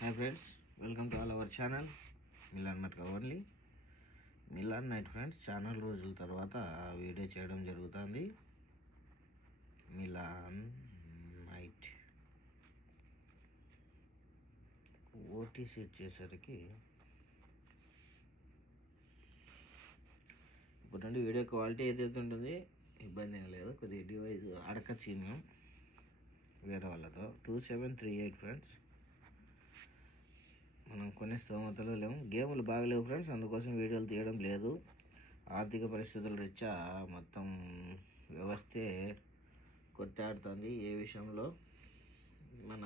Hi friends, welcome to all our channel Milan Matka only. Milan night friends, channel రోజుల తర్వాత video చేయడం జరుగుతుంది. మిలాన్ నైట్ ఓటీసీ వచ్చేసరికి ఇప్పుడు వీడియో క్వాలిటీ ఏదైతే ఉంటుంది ఇబ్బంది ఏం లేదు. కొద్దిగా డివైస్ అడకచ్చినాం వేరే వాళ్ళతో. 2738 ఫ్రెండ్స్. మనం కొనే స్తోమతలో లేము, గేములు బాగలేవు ఫ్రెండ్స్, అందుకోసం వీడియోలు తీయడం లేదు. ఆర్థిక పరిస్థితుల రీత్యా మొత్తం వ్యవస్థే కొట్టాడుతుంది. ఏ విషయంలో మన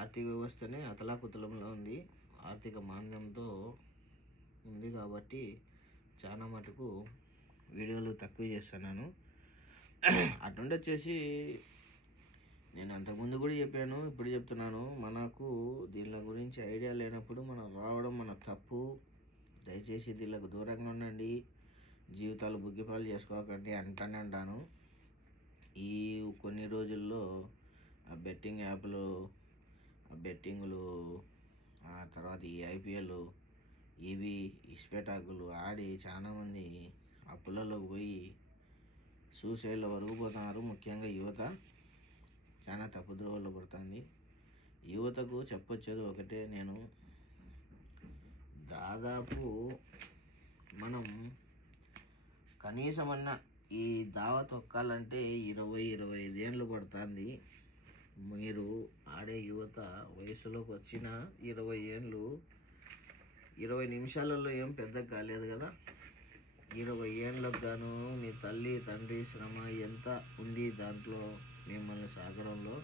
ఆర్థిక వ్యవస్థనే అతలాకుతలంలో ఉంది, ఆర్థిక మాంద్యంతో ఉంది. కాబట్టి చాలా మటుకు వీడియోలు తక్కువ చేస్తున్నాను. అటుండి వచ్చేసి నేను అంతకుముందు కూడా చెప్పాను, ఇప్పుడు చెప్తున్నాను, మనకు దీని గురించి ఐడియా లేనప్పుడు మనం రావడం మన తప్పు. దయచేసి దీనికి దూరంగా ఉండండి, జీవితాలు బుగ్గిపాలు చేసుకోకండి అంటానే ఉంటాను. ఈ కొన్ని రోజుల్లో ఆ బెట్టింగ్ యాప్లు, ఆ బెట్టింగ్లు, ఆ తర్వాత ఈ ఐపీఎల్, ఇవి ఇస్పెటాకులు ఆడి చాలామంది అప్పులలోకి పోయి సూసైడ్ల వరకు పోతున్నారు. ముఖ్యంగా యువత చాలా తప్పుద్రోవల్లో పడుతుంది. యువతకు చెప్పొచ్చేది ఒకటే, నేను దాదాపు మనం కనీసమన్నా ఈ దావ తొక్కాలంటే 20-25 ఏళ్ళు పడుతుంది. మీరు ఆడే యువత వయసులోకి వచ్చిన 20 ఏళ్ళు 20 నిమిషాలలో ఏం పెద్ద కాలేదు కదా. 20 ఏళ్ళకు గాను మీ తల్లి తండ్రి శ్రమ ఎంత ఉంది దాంట్లో, మిమ్మల్ని సాగడంలో.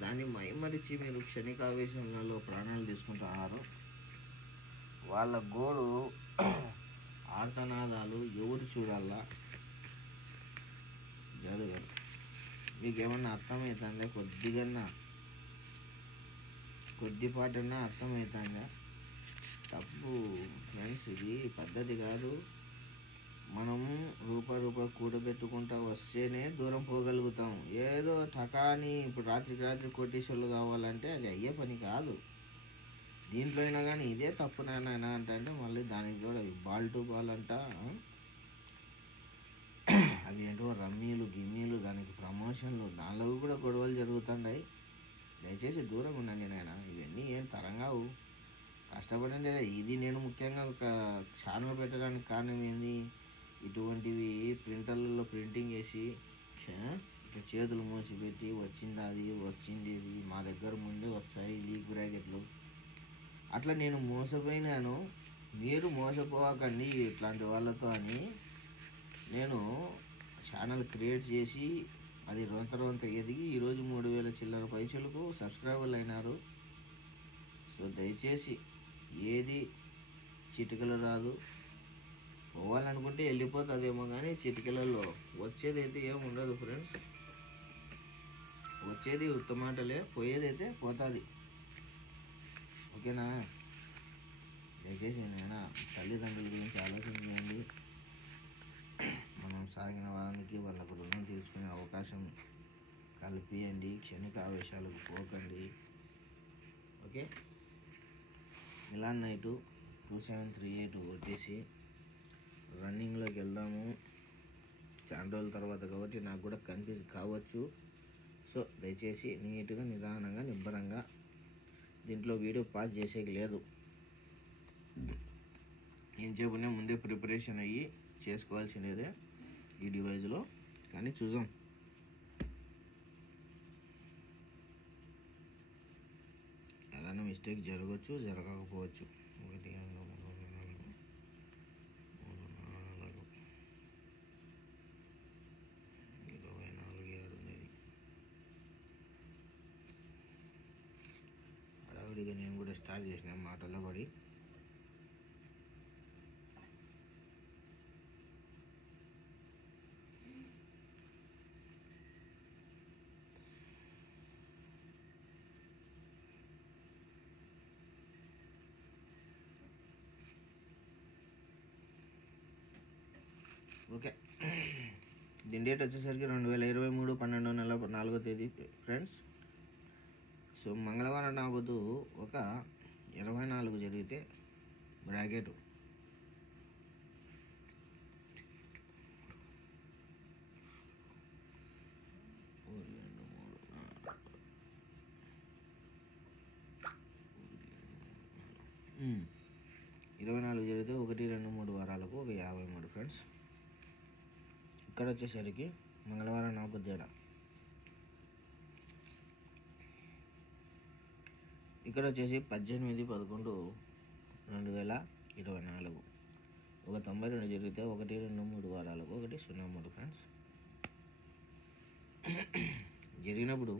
దాన్ని మైమరిచి మీరు క్షణికావేశంలో ప్రాణాలు తీసుకుంటున్నారు. వాళ్ళ గోడు ఆర్తనాదాలు ఎవరు చూడాలా? జరగదు. మీకేమన్నా అర్థమవుతుందా? కొద్దిపాటన్నా అర్థమవుతుందా? తప్పు ఫ్రెండ్స్, ఇది పద్ధతి కాదు. మనం రూపాయి కూడబెట్టుకుంటా వస్తేనే దూరం పోగలుగుతాం. ఏదో టకాని ఇప్పుడు రాత్రి కోటీశ్వర్లు కావాలంటే అది అయ్యే పని కాదు. దీంట్లో అయినా కానీ ఇదే తప్పు నాయన అంటే మళ్ళీ దానికి కూడా బాల్ టు బాల్ అంట, అవి ఏంటో రమ్మీలు గిమ్మీలు, దానికి ప్రమోషన్లు, దానిలో కూడా గొడవలు జరుగుతున్నాయి. దయచేసి దూరంగా ఉండండి నాయన. ఇవన్నీ ఏం తరంగావు, కష్టపడండి. ఇది నేను ముఖ్యంగా ఒక ఛానల్ పెట్టడానికి కారణం ఏంది, ఇటువంటివి ప్రింటర్లలో ప్రింటింగ్ వేసి ఇట్లా చేతులు మూసిపెట్టి వచ్చింది ఇది మా దగ్గర ముందే వస్తాయి లీక్ బ్రాకెట్లు. అట్లా నేను మోసపోయినాను, మీరు మోసపోకండి ఇట్లాంటి వాళ్ళతో అని నేను ఛానల్ క్రియేట్ చేసి అది రొంత ఎదిగి ఈరోజు 3000 చిల్లర పైసలకు సబ్స్క్రైబర్లు అయినారు. సో దయచేసి ఏది చిటికలు రాదు. పోవాలనుకుంటే వెళ్ళిపోతుందేమో కానీ చిటికలలో వచ్చేది అయితే ఏమి ఉండదు ఫ్రెండ్స్. వచ్చేది ఉత్తమాటలే, పోయేదైతే పోతుంది. ఓకేనా? దయచేసి నేను తల్లిదండ్రుల గురించి ఆలోచన చేయండి. మనం సాగిన వారికి వాళ్ళకు రుణం తీర్చుకునే అవకాశం కల్పియండి. క్షణిక ఆవేశాలకు పోకండి. ఓకే. మిలాన్ నైట్ 2738 ఓటీసీ రన్నింగ్లోకి వెళ్దాము. చాలా రోజుల తర్వాత కాబట్టి నాకు కూడా కన్ఫ్యూజ్ కావచ్చు. సో దయచేసి నీట్గా నిదానంగా నిబ్బరంగా, దీంట్లో వీడియో పాజ్ చేసేకి లేదు. ఏం చెప్పునే ముందే ప్రిపరేషన్ అయ్యి చేసుకోవాల్సినదే ఈ డివైజ్లో. కానీ చూద్దాం, ఏదైనా మిస్టేక్ జరగవచ్చు, జరగకపోవచ్చు. 1 2 3 హడావిడిగా నేను కూడా స్టార్ట్ చేసిన మాటల్లో పడి. ఓకే, దీని డేట్ వచ్చేసరికి 2023 12 నెల 4వ తేదీ ఫ్రెండ్స్. సో మంగళవారం నాబోదు ఒక 24 జరిగితే బ్రాకెట్ 24 జరిగితే 1, 2, 3 వారాలకు ఒక 53 ఫ్రెండ్స్. ఇక్కడ వచ్చేసరికి మంగళవారం నాబోదు తేడా. ఇక్కడ వచ్చేసి 18/11/2024 ఒక 92 జరిగితే 1, 2, 3 వారాలకు 103 ఫ్రెండ్స్. జరిగినప్పుడు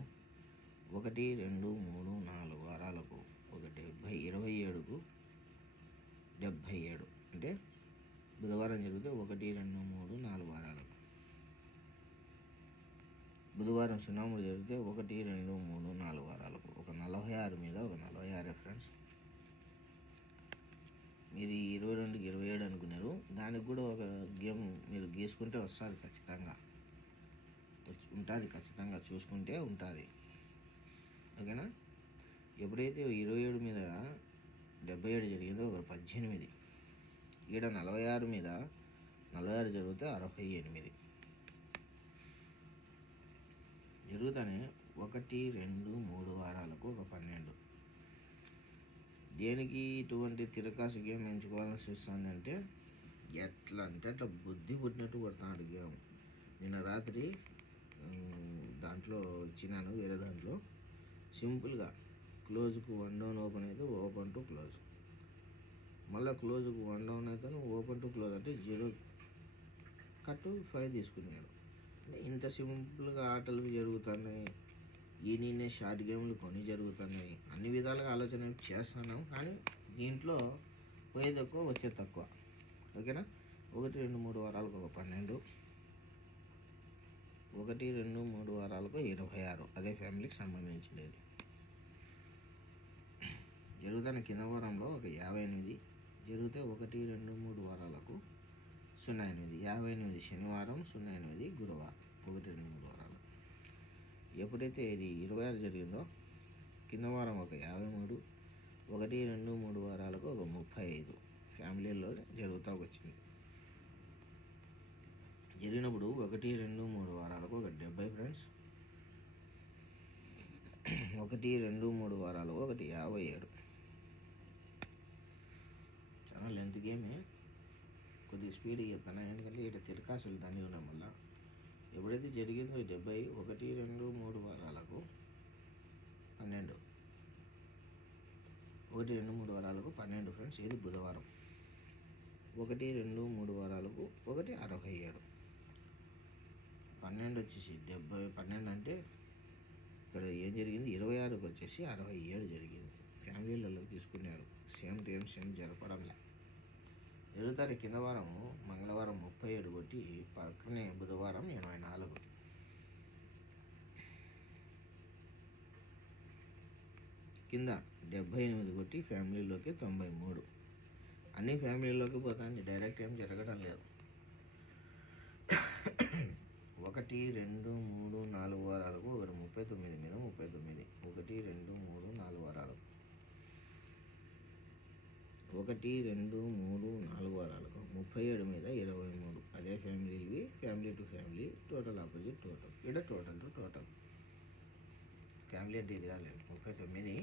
1, 2, 3, 4 వారాలకు ఒక 27కు 77 అంటే బుధవారం జరిగితే 1, 2, 3, 4 వారాలకు. బుధవారం 03 జరిగితే 1, 2, 3, 4 వారాలకు ఒక 46 మీద ఒక 46 ఫ్రెండ్స్. మీరు 22కి 27 అనుకున్నారు, దానికి కూడా ఒక గేమ్ మీరు గీసుకుంటే వస్తుంది, ఖచ్చితంగా ఉంటుంది, ఖచ్చితంగా చూసుకుంటే ఉంటుంది. ఓకేనా? ఎప్పుడైతే 27 మీద 77 జరిగిందో ఒక 18, ఈడ 46 మీద 46 జరిగితే 68 జరుగుతానే 1, 2, 3 వారాలకు ఒక 12. దేనికి ఇటువంటి తిరకాసు గేమ్ ఎంచుకోవాల్సి వస్తుందంటే ఎట్లా అంటే అట్లా బుద్ధి పుట్టినట్టు కొడుతున్నాడు గేమ్. నిన్న రాత్రి దాంట్లో ఇచ్చినాను, వేరే దాంట్లో సింపుల్గా క్లోజ్కు 1 డౌన్ ఓపెన్ అయితే ఓపెన్ టు క్లోజ్, మళ్ళీ క్లోజ్కు 1 డౌన్ అయితే ఓపెన్ టు క్లోజ్ అంటే 0 కట్టు 5 తీసుకున్నాడు. ఇంత సింపుల్గా ఆటలు జరుగుతున్నాయి, నేనే షార్ట్ గేమ్లు కొన్ని జరుగుతున్నాయి, అన్ని విధాలుగా ఆలోచన చేస్తున్నాం, కానీ దీంట్లో పోయేది ఎక్కువ వచ్చేది తక్కువ. ఓకేనా? 1, 2, 3 వారాలకు ఒక 12, 1, 2, 3 వారాలకు 26 అదే ఫ్యామిలీకి సంబంధించినది. జరుగుతున్న కింద వారంలో ఒక 58 జరిగితే 1, 2, 3 వారాలకు 08, 58 శనివారం, 08 గురువారం, 1, 2, 3 వారాలు. ఎప్పుడైతే ఇది 26 జరిగిందో కింద వారం ఒక 53, 1, 2, 3 వారాలకు ఒక 35 ఫ్యామిలీలో జరుగుతూ వచ్చింది. జరిగినప్పుడు 1, 2, 3 వారాలకు ఒక 70 ఫ్రెండ్స్. 1, 2, 3 వారాలకు ఒకటి 57. చాలా లెంత్ గేమే, కొద్దిగా స్పీడ్గా చెప్తాను ఎందుకంటే ఇటు తిరకాసులు దాన్ని ఉండడం వల్ల. ఎప్పుడైతే జరిగిందో 70, 1, 2, 3 వారాలకు 12, 1, 2, 3 వారాలకు 12 ఫ్రెండ్స్. ఇది బుధవారం. 1, 2, 3 వారాలకు 167. 12 వచ్చేసి 70, 12 అంటే ఇక్కడ ఏం జరిగింది 26కి వచ్చేసి 67 జరిగింది. ఫ్యామిలీలలో తీసుకున్నాడు, సేమ్ టైం సేమ్ జరపడంలే. జరుగుతారు కింద వారం మంగళవారం 37 కొట్టి పక్కనే బుధవారం 84. కింద 78 కొట్టి ఫ్యామిలీలోకి 93. అన్ని ఫ్యామిలీలోకి పోతాను, డైరెక్ట్ ఏం జరగడం లేదు. 1, 2, 3, 4 వారాలకు ఒకటి 39 మీద 39, 1, 2, 3, 4 వారాలకు 1, 2, 3, 4 వారాలకు 37 మీద 23 అదే ఫ్యామిలీవి, family to family, total opposite total, ఇక్కడ టోటల్ టు టోటల్. ఫ్యామిలీ అంటే ఇది కాదండి, 39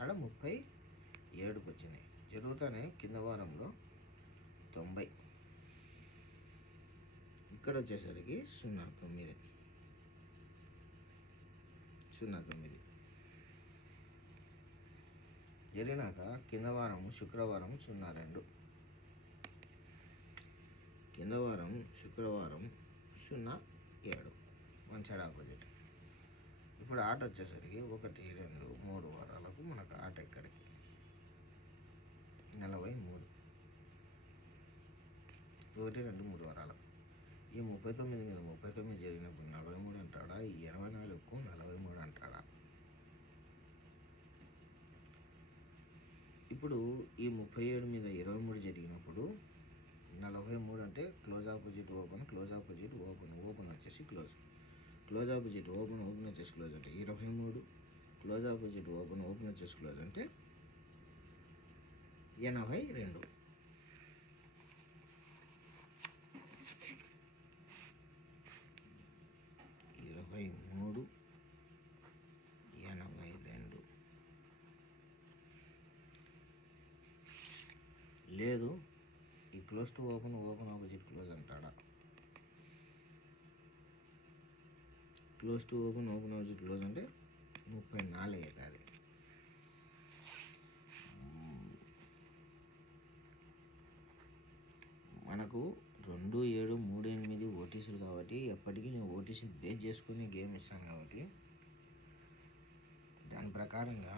ఆడ 37కి వచ్చినాయి. జరుగుతానే కింద వారంలో 90, ఇక్కడ వచ్చేసరికి 09 జరిగినాక కింద వారం శుక్రవారం 02, కింద వారం శుక్రవారం 07, వన్ సైడ్ ఆపోజిట్. ఇప్పుడు ఆట వచ్చేసరికి 1, 2, 3 వారాలకు మనకు ఆట ఇక్కడికి 43, 1, 2, 3 వారాలకు. ఈ 39 మీద 39 జరిగినప్పుడు 43 అంటాడా, ఈ 84కు 43 అంటాడా? ఇప్పుడు ఈ 37 మీద 23 జరిగినప్పుడు 43 అంటే close opposite open, close opposite open, open వచ్చేసి close, close opposite open, open వచ్చేసి క్లోజ్ అంటే 23, క్లోజ్ ఆపోజిట్ ఓపెన్ వచ్చేసి క్లోజ్ అంటే 82. 23, 82 లేదు. ఈ close to open opposite close అంటాడా? Close to open opposite close అంటే 34 అవుతుంది. మనకు 2, 7, 3, 8 ఓటీసీలు కాబట్టి ఎప్పటికీ నేను ఓటీసీని బేస్ చేసుకుని గేమ్ ఇస్తాను కాబట్టి దాని ప్రకారంగా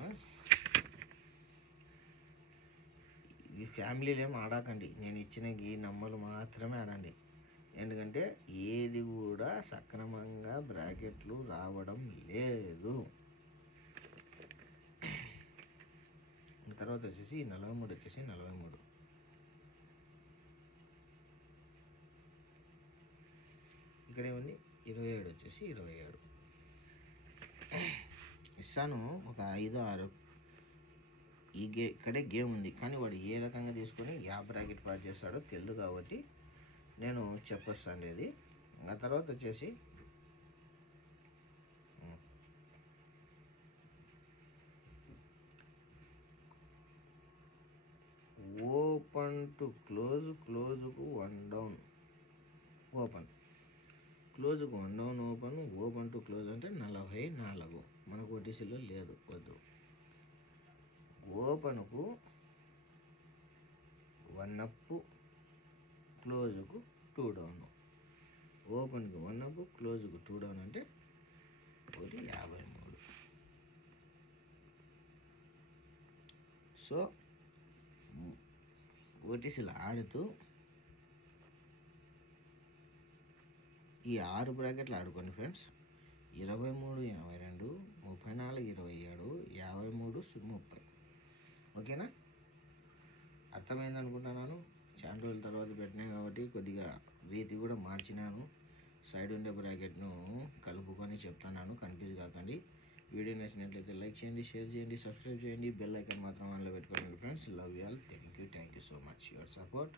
ఈ ఫ్యామిలీలో ఏం ఆడకండి. నేను ఇచ్చిన ఈ నంబర్లు మాత్రమే ఆడండి. ఎందుకంటే ఏది కూడా సక్రమంగా బ్రాకెట్లు రావడం లేదు. తర్వాత వచ్చేసి 43 వచ్చేసి 43. ఇక్కడ ఏముంది 27 వచ్చేసి 27 ఇస్తాను. ఒక 5, 6 ఇక్కడే గేమ్ ఉంది కానీ వాడు ఏ రకంగా తీసుకొని బ్రాకెట్ పాస్ చేస్తాడో తెలియదు కాబట్టి నేను చెప్పొస్తాను అది. ఆ తర్వాత వచ్చేసి ఓపెన్ టు క్లోజ్కు 1 డౌన్ ఓపెన్, క్లోజ్కు 1 డౌన్ ఓపెన్ టు క్లోజ్ అంటే 44. మనకు ఓటీసీలో లేదు, వద్దు. ఓపెన్కు 1 అప్, క్లోజ్కు 2 డౌన్. ఓపెన్కి 1 అప్, క్లోజ్కు 2 డౌన్ అంటే 53. సో ఓటీసీలు ఆడుతూ ఈ 6 బ్రాకెట్లు ఆడుకోండి ఫ్రెండ్స్. 23, 82, 34, 27, 53, 30. ఓకేనా? అర్థమైంది అనుకుంటున్నాను. చాలా రోజుల తర్వాత పెట్టినాయి కాబట్టి కొద్దిగా రీతి కూడా మార్చినాను. సైడ్ ఉండే బ్రాకెట్ను కలుపుకొని చెప్తున్నాను, కన్ఫ్యూజ్ కాకండి. వీడియో నచ్చినట్లయితే లైక్ చేయండి, షేర్ చేయండి, సబ్స్క్రైబ్ చేయండి, బెల్ ఐకాన్ మాత్రం ఆన్లో పెట్టుకోండి friends. Love you all. Thank you so much your support.